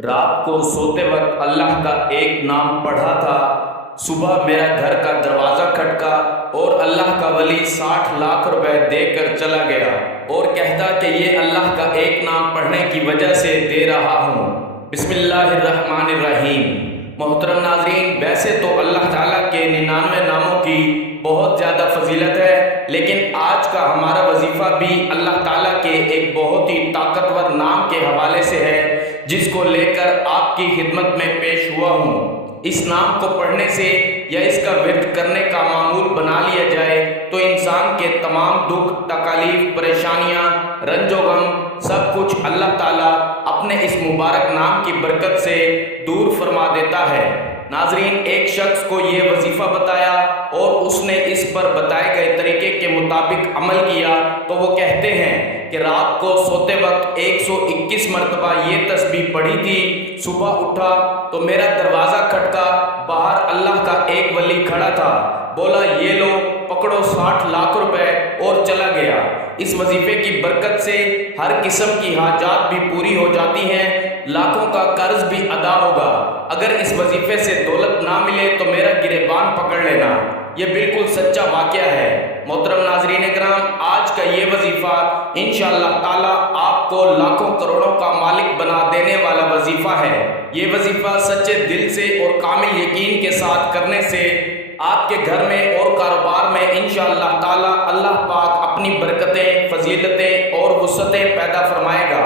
رات کو سوتے وقت اللہ کا ایک نام پڑھا تھا۔ صبح میرا گھر کا دروازہ کھٹکا اور اللہ کا ولی 60 لاکھ روپے دے کر چلا گیا اور کہتا کہ یہ اللہ کا ایک نام پڑھنے کی وجہ سے دے رہا ہوں۔ بسم اللہ الرحمن الرحیم۔ محترم ناظرین، ویسے تو اللہ تعالیٰ کے 99 ناموں کی بہت زیادہ فضیلت ہے، لیکن آج کا ہمارا وظیفہ بھی اللہ تعالیٰ کے ایک بہت ہی طاقتور نام کے حوالے سے ہے، جس کو لے کر آپ کی خدمت میں پیش ہوا ہوں۔ اس نام کو پڑھنے سے یا اس کا ورد کرنے کا معمول بنا لیا جائے تو انسان کے تمام دکھ، تکالیف، پریشانیاں، رنج و غم سب کچھ اللہ تعالیٰ اپنے اس مبارک نام کی برکت سے دور فرما دیتا ہے۔ ناظرین، ایک شخص کو یہ وظیفہ بتایا اور اس نے اس پر بتائے گئے طریقے کے مطابق عمل کیا تو وہ کہتے ہیں کہ رات کو سوتے وقت 121 مرتبہ یہ تسبیح پڑھی تھی۔ صبح اٹھا تو میرا دروازہ کھٹکا، باہر اللہ کا ایک ولی کھڑا تھا، بولا یہ لو پکڑو 60 لاکھ روپے، اور چلا گیا۔ اس وظیفے کی برکت سے ہر قسم کی حاجات بھی پوری ہو جاتی ہیں، لاکھوں کا قرض بھی ادا ہوگا۔ اگر اس وظیفے سے دولت نہ ملے تو میرا گریبان پکڑ لینا، یہ بالکل سچا واقعہ ہے۔ محترم ناظرین کرام، آج کا یہ وظیفہ انشاءاللہ تعالیٰ آپ کو لاکھوں کروڑوں کا مالک بنا دینے والا وظیفہ ہے۔ یہ وظیفہ سچے دل سے اور کامل یقین کے ساتھ کرنے سے آپ کے گھر میں اور کاروبار میں انشاءاللہ تعالیٰ اللہ پاک اپنی برکتیں، فضیلتیں اور وسعتیں پیدا فرمائے گا۔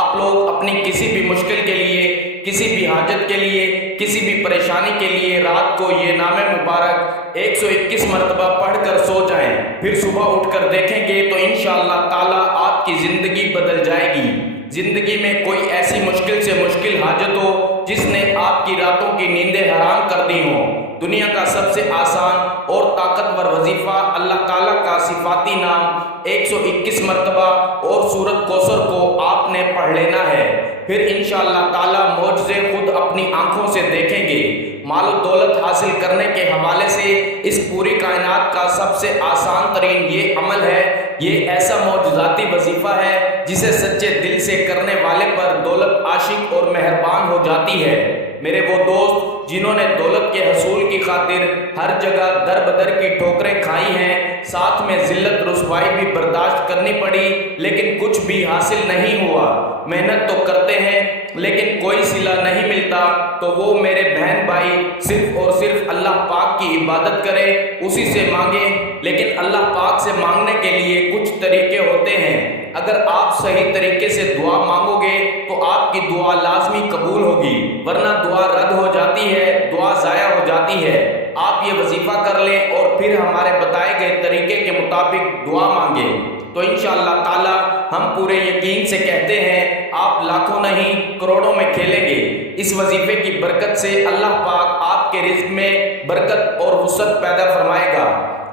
آپ لوگ اپنی کسی بھی مشکل کے لیے، کسی بھی حاجت کے لیے، کسی بھی پریشانی کے لیے رات کو یہ نام مبارک 121 مرتبہ پڑھ کر سو جائیں، پھر صبح اٹھ کر دیکھیں گے تو انشاءاللہ تعالیٰ آپ کی زندگی بدل جائے گی۔ زندگی میں کوئی ایسی مشکل سے مشکل حاجت ہو جس نے آپ کی راتوں کی نیندیں حرام کر دی ہوں، دنیا کا سب سے آسان اور طاقتور وظیفہ اللہ تعالیٰ کا صفاتی نام 121 مرتبہ اور سورۃ کوثر کو آپ نے پڑھ لینا ہے، پھر انشاءاللہ تعالیٰ معجزے خود اپنی آنکھوں سے دیکھیں گے۔ مال و دولت حاصل کرنے کے حوالے سے اس پوری کائنات کا سب سے آسان ترین یہ عمل ہے، یہ ایسا معجزاتی وظیفہ ہے جسے سچے دل سے کرنے والے پر دولت عاشق اور مہربان ہو جاتی ہے۔ میرے وہ دوست جنہوں نے دولت کے حصول کی خاطر ہر جگہ در بدر کی ٹھوکریں کھائی ہیں، ساتھ میں ذلت رسوائی بھی برداشت کرنی پڑی، لیکن کچھ بھی حاصل نہیں ہوا، محنت تو کرتے ہیں لیکن کوئی صلہ نہیں ملتا، تو وہ میرے بہن بھائی صرف اور صرف اللہ پاک کی عبادت کرے، اسی سے مانگے۔ لیکن اللہ پاک سے مانگنے کے لیے کچھ طریقے ہوتے ہیں۔ اگر آپ صحیح طریقے سے دعا مانگو گے تو آپ کی دعا لازمی قبول ہوگی، ورنہ دعا رد ہو جاتی ہے، دعا ضائع ہو جاتی ہے۔ آپ یہ وظیفہ کر لیں اور پھر ہمارے بتائے گئے طریقے کے مطابق دعا مانگیں تو انشاءاللہ تعالیٰ ہم پورے یقین سے کہتے ہیں آپ لاکھوں نہیں کروڑوں میں کھیلیں گے۔ اس وظیفے کی برکت سے اللہ پاک آپ کے رزق میں برکت اور وسعت پیدا فرمائے گا۔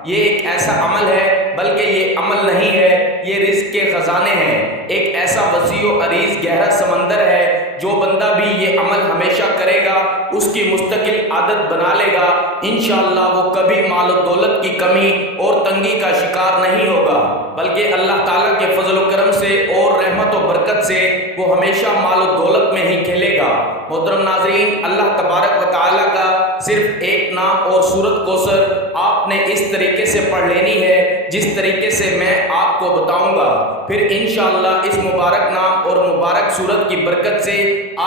یہ ایک ایسا عمل ہے، بلکہ یہ عمل نہیں ہے، یہ رزق کے خزانے ہیں، ایک ایسا وسیع و عریض گہرا سمندر ہے۔ جو بندہ بھی یہ عمل ہمیشہ کرے گا، اس کی مستقل عادت بنا لے گا، انشاءاللہ وہ کبھی مال و دولت کی کمی اور تنگی کا شکار نہیں ہوگا، بلکہ اللہ تعالیٰ کے فضل و کرم سے اور رحمت و برکت سے وہ ہمیشہ مال و دولت میں ہی کھیلے گا۔ محترم ناظرین، اللہ تبارک و تعالیٰ کا صرف ایک نام اور سورۃ کوثر آپ نے اس طریقے سے پڑھ لینی ہے جس طریقے سے میں آپ کو بتاؤں گا، پھر انشاءاللہ اس مبارک نام اور مبارک سورت کی برکت سے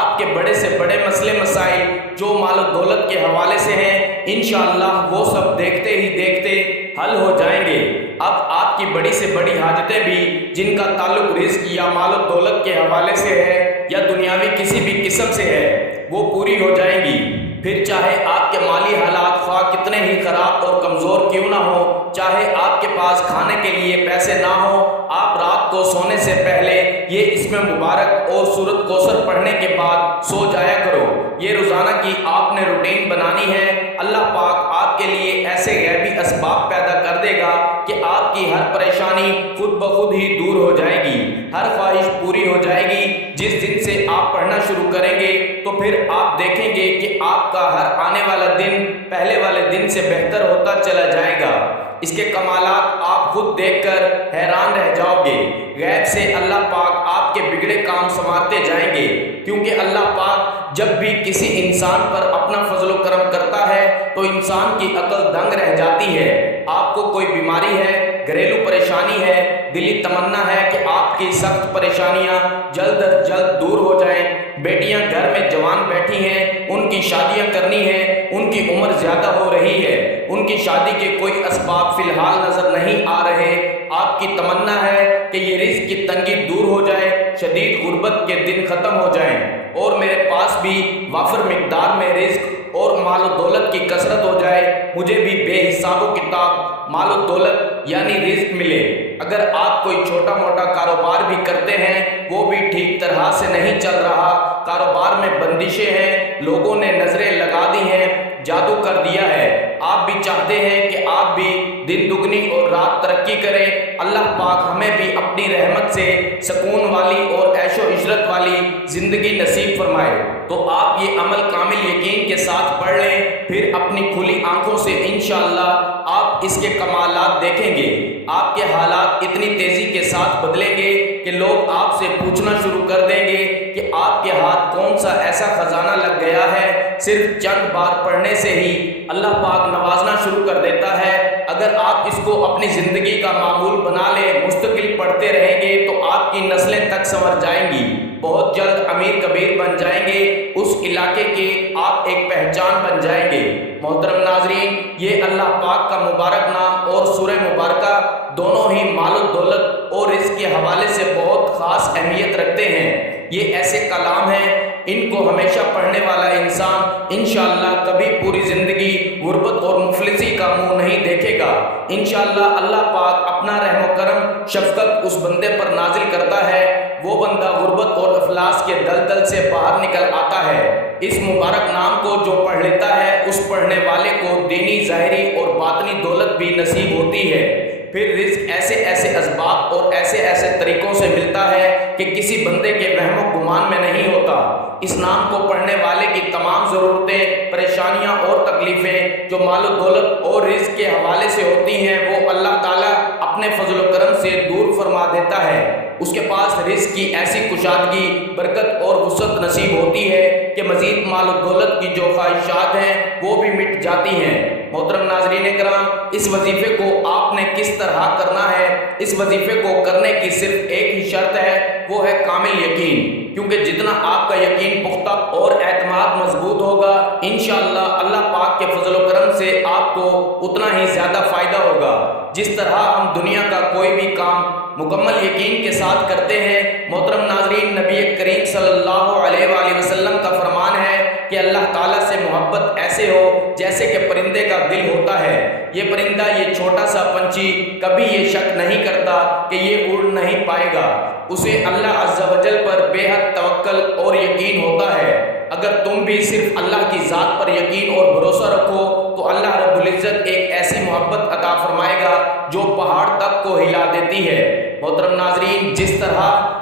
آپ کے بڑے سے بڑے مسئلے مسائل جو مال و دولت کے حوالے سے ہیں انشاءاللہ وہ سب دیکھتے ہی دیکھتے حل ہو جائیں گے۔ اب آپ کی بڑی سے بڑی حاجتیں بھی جن کا تعلق رزق یا مال و دولت کے حوالے سے ہے یا دنیاوی کسی بھی قسم سے ہے وہ پوری ہو جائیں گی، پھر چاہے آپ کے مالی حالات خواہ کتنے ہی خراب اور کمزور کیوں نہ ہو، چاہے آپ کے پاس کھانے کے لیے پیسے نہ ہو، آپ رات کو سونے سے پہلے یہ اسم مبارک اور سورۃ کوثر پڑھنے کے بعد سو جایا کرو۔ یہ روزانہ کی آپ نے روٹین بنانی ہے۔ اللہ پاک آپ کے لیے ایسے غیبی اسباب پیدا کر دے گا کہ آپ کی ہر پریشانی خود بخود ہی دور ہو جائے گی، ہر خواہش پوری ہو جائے گی۔ جس دن سے آپ پڑھنا شروع کریں گے تو پھر آپ دیکھیں گے کہ آپ کا ہر آنے والا دن پہلے والے دن سے بہتر ہوتا چلا جائے گا۔ اس کے کمالات آپ خود دیکھ کر حیران رہ جاؤ گے۔ غیب سے اللہ پاک آپ کے بگڑے کام سنوارتے جائیں گے، کیونکہ اللہ پاک جب بھی کسی انسان پر اپنا فضل و کرم کرتا ہے تو انسان کی عقل دنگ رہ جاتی ہے۔ آپ کو کوئی بیماری ہے، گھریلو پریشانی ہے، دلی تمنا ہے کہ آپ کی سخت پریشانیاں جلد از جلد دور ہو جائیں۔ بیٹیاں گھر میں جوان بیٹھی ہیں، ان کی شادیاں کرنی ہیں، ان کی عمر زیادہ ہو رہی ہے، ان کی شادی کے کوئی اسباب فی الحال نظر نہیں آ رہے۔ آپ کی تمنا ہے کہ یہ رزق کی تنگی دور ہو جائے، شدید غربت کے دن ختم ہو جائیں، اور میرے پاس بھی وافر مقدار میں رزق اور مال و دولت کی کثرت ہو جائے، مجھے بھی بے حساب و کتاب مال و دولت یعنی رزق ملے۔ اگر آپ کوئی چھوٹا موٹا کاروبار بھی کرتے ہیں، وہ بھی ٹھیک طرح سے نہیں چل رہا، کاروبار میں بندشیں ہیں، لوگوں نے نظریں لگا دی ہیں، جادو کر دیا ہے، آپ بھی چاہتے ہیں کہ آپ بھی دن دگنی اور رات ترقی کریں، اللہ پاک ہمیں بھی اپنی رحمت سے سکون والی اور عیش و عشرت والی زندگی نصیب فرمائے۔ تو آپ یہ عمل کامل یقین کے ساتھ پڑھ لیں، پھر اپنی کھلی آنکھوں سے انشاءاللہ آپ اس کے کمالات دیکھیں گے۔ آپ کے حالات اتنی تیزی کے ساتھ بدلیں گے کہ لوگ آپ سے پوچھنا شروع کر دیں گے کہ آپ کے ہاتھ کون سا ایسا خزانہ لگ گیا ہے، صرف چند بار پڑھنے سے ہی اللہ پاک نوازنا شروع کر دیتا ہے۔ اگر آپ اس کو اپنی زندگی کا معمول بنا لیں، مستقل پڑھتے رہیں گے تو آپ کی نسلیں تک سنور جائیں گی، بہت جلد امیر کبیر بن جائیں گے، اس علاقے کے آپ ایک پہچان بن جائیں گے۔ محترم ناظرین، یہ اللہ پاک کا مبارک نام اور سورہ مبارکہ دونوں ہی مال و دولت اور رزق کے حوالے سے بہت خاص اہمیت رکھتے ہیں۔ یہ ایسے کلام ہیں، ان کو ہمیشہ پڑھنے والا انسان انشاءاللہ کبھی پوری زندگی غربت اور مفلسی کا منہ نہیں دیکھے گا۔ انشاءاللہ اللہ پاک اپنا رحم و کرم شفقت اس بندے پر نازل کرتا ہے، وہ بندہ غربت اور افلاس کے دلدل سے باہر نکل آتا ہے۔ اس مبارک نام کو جو پڑھ لیتا ہے، اس پڑھنے والے کو دینی، ظاہری اور باطنی دولت بھی نصیب ہوتی ہے۔ پھر رزق ایسے ایسے اسباب اور ایسے ایسے طریقوں سے ملتا ہے کہ کسی بندے کے وہم و گمان میں نہیں ہوتا۔ اس نام کو پڑھنے والے کی تمام ضرورتیں، پریشانیاں اور تکلیفیں جو مال و دولت اور رزق کے حوالے سے ہوتی ہیں، وہ اللہ تعالیٰ اپنے فضل و کرم سے دور فرما دیتا ہے۔ اس کے پاس رزق کی ایسی کشادگی، برکت اور وسعت نصیب ہوتی ہے کہ مزید مال و دولت کی جو خواہشات ہیں وہ بھی مٹ جاتی ہیں۔ محترم ناظرین کرام، اس وظیفے کو آپ نے کس طرح کرنا ہے؟ اس وظیفے کو کرنے کی صرف ایک ہی شرط ہے، وہ ہے کامل یقین، کیونکہ جتنا آپ کا یقین پختہ اور اعتماد مضبوط ہوگا، انشاءاللہ اللہ پاک کے فضل و کرم سے آپ کو اتنا ہی زیادہ فائدہ ہوگا۔ جس طرح ہم دنیا کا کوئی بھی کام مکمل یقین کے ساتھ کرتے ہیں، محترم ناظرین، نبی کریم صلی اللہ علیہ وآلہ وسلم کا فرمان ہے کہ اللہ تعالیٰ سے محبت ایسے ہو جیسے کہ پرندے کا دل ہوتا ہے۔ یہ پرندہ، یہ چھوٹا سا پنچھی کبھی یہ شک نہیں کرتا کہ یہ اڑ نہیں پائے گا، اسے اللہ عز و جل پر بے حد توکل اور یقین ہوتا ہے۔ اگر تم بھی صرف اللہ کی ذات پر یقین اور بھروسہ رکھو تو اللہ رب العزت ایک ایسی محبت عطا فرمائے گا جو پہاڑ تک کو ہلا دیتی ہے۔ محترم ناظرین، جس طرح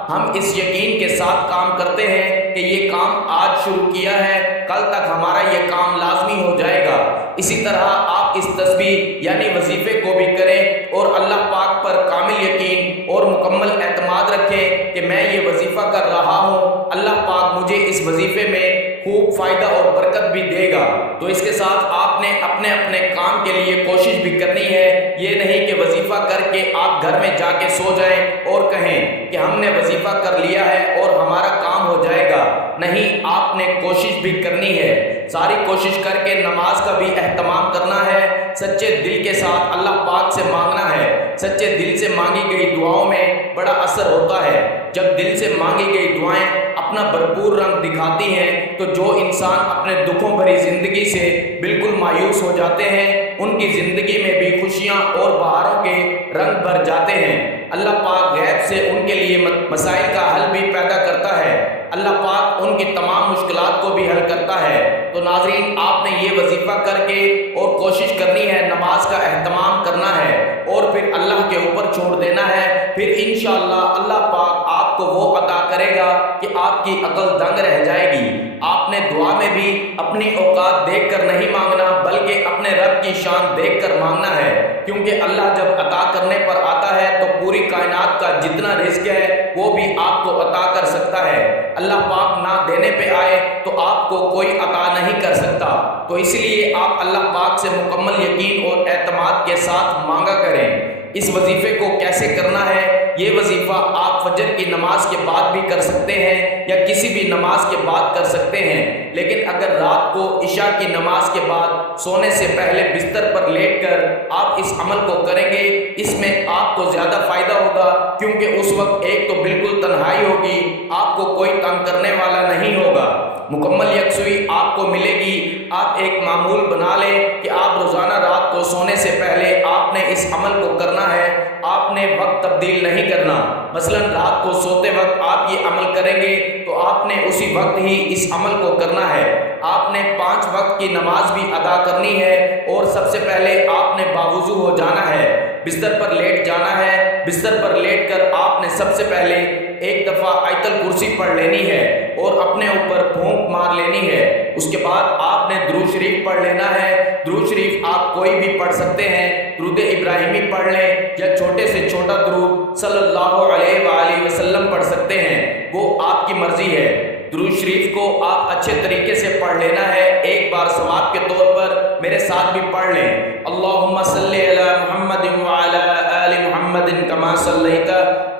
ہم اس یقین کے ساتھ کام کرتے ہیں کہ یہ کام آج شروع کیا ہے، کل تک ہمارا یہ کام لازمی ہو جائے گا، اسی طرح آپ اس تسبیح یعنی وظیفے کو بھی کریں اور اللہ پاک پر کامل یقین اور مکمل اعتماد رکھیں کہ میں یہ وظیفہ کر رہا ہوں، اللہ پاک مجھے اس وظیفے میں خوب فائدہ اور برکت بھی دے گا۔ تو اس کے ساتھ آپ نے اپنے اپنے کام کے لیے کوشش بھی کرنی ہے، یہ نہیں کہ وظیفہ کر کے آپ گھر میں جا کے سو جائیں اور کہیں کہ ہم نے وظیفہ کر لیا ہے اور ہمارا کام ہو جائے گا۔ نہیں، آپ نے کوشش بھی کرنی ہے، ساری کوشش کر کے نماز کا بھی اہتمام کرنا ہے، سچے دل کے ساتھ اللہ پاک سے مانگنا ہے۔ سچے دل سے مانگی گئی دعاؤں میں بڑا اثر ہوتا ہے۔ جب دل سے مانگی گئی دعائیں اپنا بھرپور رنگ دکھاتی ہیں تو جو انسان اپنے دکھوں بھری زندگی سے بالکل مایوس ہو جاتے ہیں، ان کی زندگی میں بھی خوشیاں اور بہاروں کے رنگ بھر جاتے ہیں۔ اللہ پاک غیب سے ان کے لیے مسائل کا حل بھی پیدا کرتا ہے، اللہ پاک ان کی تمام مشکلات کو بھی حل کرتا ہے۔ تو ناظرین، آپ نے یہ وظیفہ کر کے اور کوشش کرنی ہے، نماز کا اہتمام کرنا ہے اور پھر اللہ کے اوپر چھوڑ دینا ہے، پھر انشاءاللہ اللہ پاک آپ کو وہ عطا کرے گا کہ آپ کی عقل دنگ رہ جائے گی۔ آپ نے دعا میں بھی اپنی اوقات دیکھ کر نہیں مانگنا، بلکہ اپنے رب کی شان دیکھ کر مانگنا ہے، کیونکہ اللہ جب عطا کرنے پر آتا ہے تو پوری کائنات کا جتنا رزق ہے وہ بھی آپ کو عطا کر سکتا ہے۔ اللہ پاک نہ دینے پہ آئے تو آپ کو کوئی عطا نہیں کر سکتا، تو اس لیے آپ اللہ پاک سے مکمل یقین اور اعتماد کے ساتھ مانگا کریں۔ اس وظیفے کو کیسے کرنا ہے؟ یہ وظیفہ آپ فجر کی نماز کے بعد بھی کر سکتے ہیں یا کسی بھی نماز کے بعد کر سکتے ہیں، لیکن اگر رات کو عشاء کی نماز کے بعد سونے سے پہلے بستر پر لیٹ کر آپ اس عمل کو کریں گے، اس میں آپ کو زیادہ فائدہ ہوگا، کیونکہ اس وقت ایک تو بالکل تنہائی ہوگی، آپ کو کوئی تنگ کرنے والا نہیں ہوگا، مکمل یکسوئی آپ کو ملے گی۔ آپ ایک معمول بنا لیں کہ آپ روزانہ رات کو سونے سے پہلے آپ نے اس عمل کو کرنا ہے، آپ نے وقت تبدیل نہیں کرنا۔ مثلا رات کو سوتے وقت آپ یہ عمل کریں گے تو آپ نے اسی وقت ہی اس عمل کو کرنا ہے۔ آپ نے 5 وقت کی نماز بھی ادا کرنی ہے، اور سب سے پہلے آپ نے باوضو ہو جانا ہے، بستر پر لیٹ جانا ہے۔ بستر پر لیٹ کر آپ نے سب سے پہلے ایک دفعہ آیت الکرسی پڑھ لینی ہے اور اپنے اوپر پھونک مار لینی ہے۔ اس کے بعد آپ نے درود شریف پڑھ لینا ہے۔ درود شریف آپ کوئی بھی پڑھ سکتے ہیں، درود ابراہیمی پڑھ لیں یا چھوٹے سے چھوٹا درود صلی اللہ علیہ وآلہ وسلم پڑھ سکتے ہیں، وہ آپ کی مرضی ہے۔ درود شریف کو آپ اچھے طریقے سے پڑھ لینا ہے، ایک بار ثواب کے طور پر میرے ساتھ بھی پڑھ لیں۔ اللہم صلی علی محمد وعلی آل محمد کما صلیت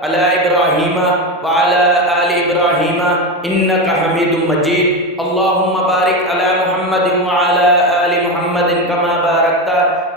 علی ابراہیم وعلی آل ابراہیم انک حمید مجید۔ اللہم بارک علی محمد وعلی آل محمد کما بارکت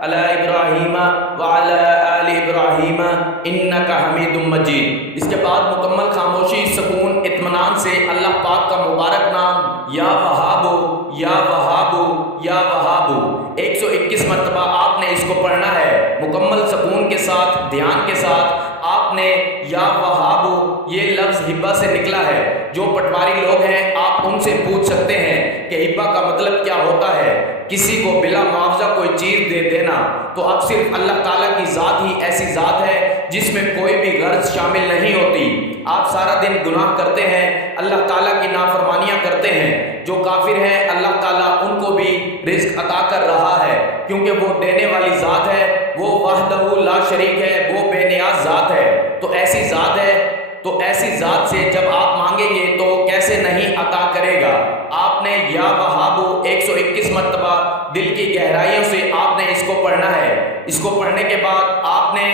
علی ابراہیم وعلی آل ابراہیم انک حمید مجید۔ اس کے بعد مکمل خاموشی، سکون، اطمینان سے اللہ پاک کا مبارک نام یا وہابو یا وہابو یا وہابو 121 مرتبہ آپ نے اس کو پڑھنا ہے، مکمل سکون کے ساتھ، دھیان کے ساتھ۔ آپ نے یا وہابو، یہ لفظ ہبہ سے نکلا ہے، جو پٹواری لوگ ہیں آپ ان سے پوچھ سکتے ہیں کہ ہبہ کا مطلب کیا ہوتا ہے، کسی کو بلا معاوضہ کوئی چیز دے دینا۔ تو اب صرف اللہ تعالیٰ کی ذات ہی ایسی ذات ہے جس میں کوئی بھی غرض شامل نہیں ہوتی۔ آپ سارا دن گناہ کرتے ہیں، اللہ تعالیٰ کی نافرمانیاں کرتے ہیں، جو کافر ہیں اللہ تعالیٰ ان کو بھی رزق عطا کر رہا ہے، کیونکہ وہ دینے والی ذات ہے، وہ وحدہ لا شریک ہے، وہ بے نیاز ذات ہے۔ تو ایسی ذات ہے، تو ایسی ذات سے جب آپ مانگیں گے تو کیسے نہیں عطا کرے گا۔ آپ نے یا وہابو 121 مرتبہ دل کی گہرائیوں سے آپ نے اس کو پڑھنا ہے۔ اس کو پڑھنے کے بعد آپ نے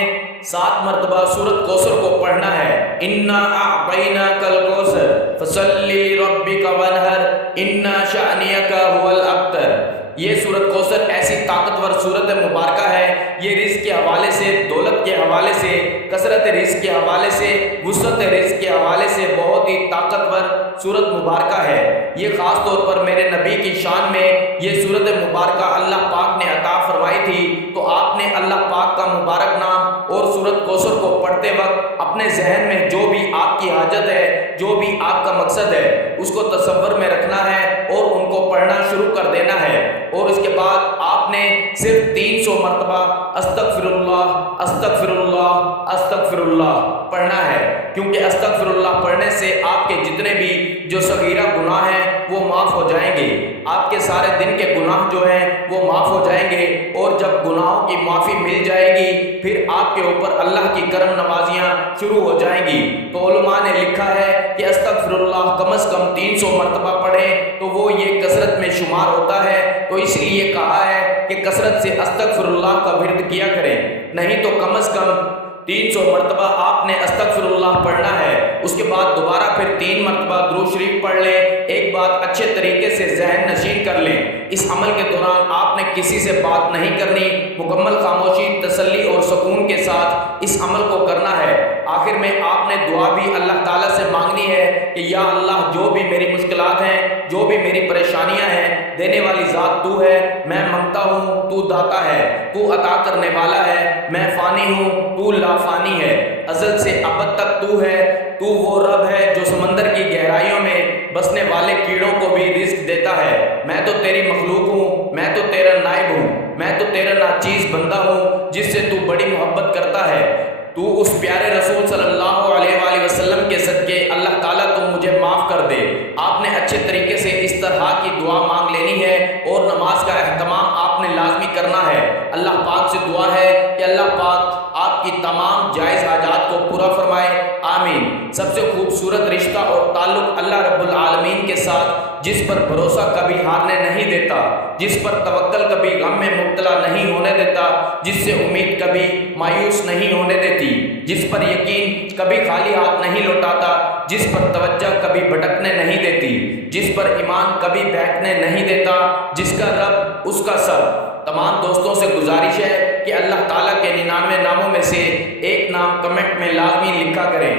7 مرتبہ سورۃ کوثر کو پڑھنا ہے۔ انا اعطیناک الکوثر فصلی لربک وانحر ان شانئک هو الابتر۔ یہ سورۃ کوثر ایسی طاقتور سورت مبارکہ ہے، یہ رزق کے حوالے سے، دولت کے حوالے سے، کثرت رزق کے حوالے سے، وسعت رزق کے حوالے سے بہت ہی طاقتور سورت مبارکہ ہے۔ یہ خاص طور پر میرے نبی کی شان میں یہ سورت مبارکہ اللہ پاک نے عطا فرمائی تھی، تو آپ نے اللہ پاک کا مبارک نام اور سورۃ کوثر کو پڑھتے وقت اپنے ذہن میں جو بھی آپ کی حاجت ہے، جو بھی آپ کا مقصد ہے، اس کو تصور میں رکھنا ہے اور ان کو پڑھنا شروع کر دینا ہے۔ اور اس کے بعد آپ نے صرف 300 مرتبہ استغفر اللہ استغفر اللہ استغفر اللہ پڑھنا ہے، کیونکہ استغفر اللہ پڑھنے سے آپ کے جتنے بھی جو صغیرہ گناہ ہیں وہ معاف ہو جائیں گے، آپ کے سارے دن کے گناہ جو ہیں وہ معاف ہو جائیں گے، اور جب گناہوں کی معافی مل جائے گی پھر آپ کے اوپر اللہ کی کرم نوازیاں شروع ہو جائیں گی۔ تو علماء نے لکھا ہے کہ استغفر اللہ کم از کم 300 مرتبہ پڑھیں تو وہ یہ کثرت میں شمار ہوتا ہے، تو اس لیے کہا ہے کہ کثرت سے استغفر اللہ کا ورد کیا کریں، نہیں تو کم از کم 300 مرتبہ آپ نے استغفر اللہ پڑھنا ہے۔ اس کے بعد دوبارہ پھر 3 مرتبہ درود شریف پڑھ لیں۔ ایک بات اچھے طریقے سے ذہن نشین کر لیں، اس عمل کے دوران آپ نے کسی سے بات نہیں کرنی، مکمل خاموشی، تسلی اور سکون کے ساتھ اس عمل کو کرنا ہے۔ آخر میں آپ نے دعا بھی اللہ تعالیٰ سے مانگنی ہے کہ یا اللہ جو بھی میری مشکلات ہیں، جو بھی میری پریشانیاں ہیں، دینے والی ذات تو ہے، میں منگتا ہوں تو داتا ہے، تو عطا کرنے والا ہے، میں فانی ہوں تو لا فانی ہے، ازل سے ابد تک تو ہے، تو وہ رب ہے جو سمندر کی گہرائیوں میں بسنے والے کیڑوں کو بھی رزق دیتا ہے، میں تو تیری مخلوق ہوں، میں تو تیرا نائب ہوں، میں تو تیرا ناچیز بندہ ہوں جس سے تو بڑی محبت کرتا ہے، تو اس پیارے رسول صلی اللہ علیہ وآلہ وسلم کے صدقے اللہ تعالیٰ تو مجھے معاف کر دے۔ آپ نے اچھے طریقے سے اس طرح کی دعا مانگ لینی ہے، اور نماز کا اہتمام آپ نے میں لازمی کرنا ہے۔ اللہ پاک سے دعا ہے کہ اللہ پاک آپ کی تمام جائز حاجات کو پورا فرمائے، آمین۔ سب سے خوبصورت رشتہ اور تعلق اللہ رب العالمین کے ساتھ، جس پر بھروسہ کبھی ہارنے نہیں دیتا، جس پر توکل کبھی غم میں مبتلا نہیں ہونے دیتا، جس سے امید کبھی مایوس نہیں ہونے دیتی، جس پر یقین کبھی خالی ہاتھ نہیں لوٹاتا، جس پر توجہ کبھی بھٹکنے نہیں دیتی، جس پر ایمان کبھی بہکنے نہیں دیتا، جس کا رب اس کا سب۔ تمام دوستوں سے گزارش ہے کہ اللہ تعالیٰ کے 99 ناموں میں سے ایک نام کمنٹ میں لازمی لکھا کریں۔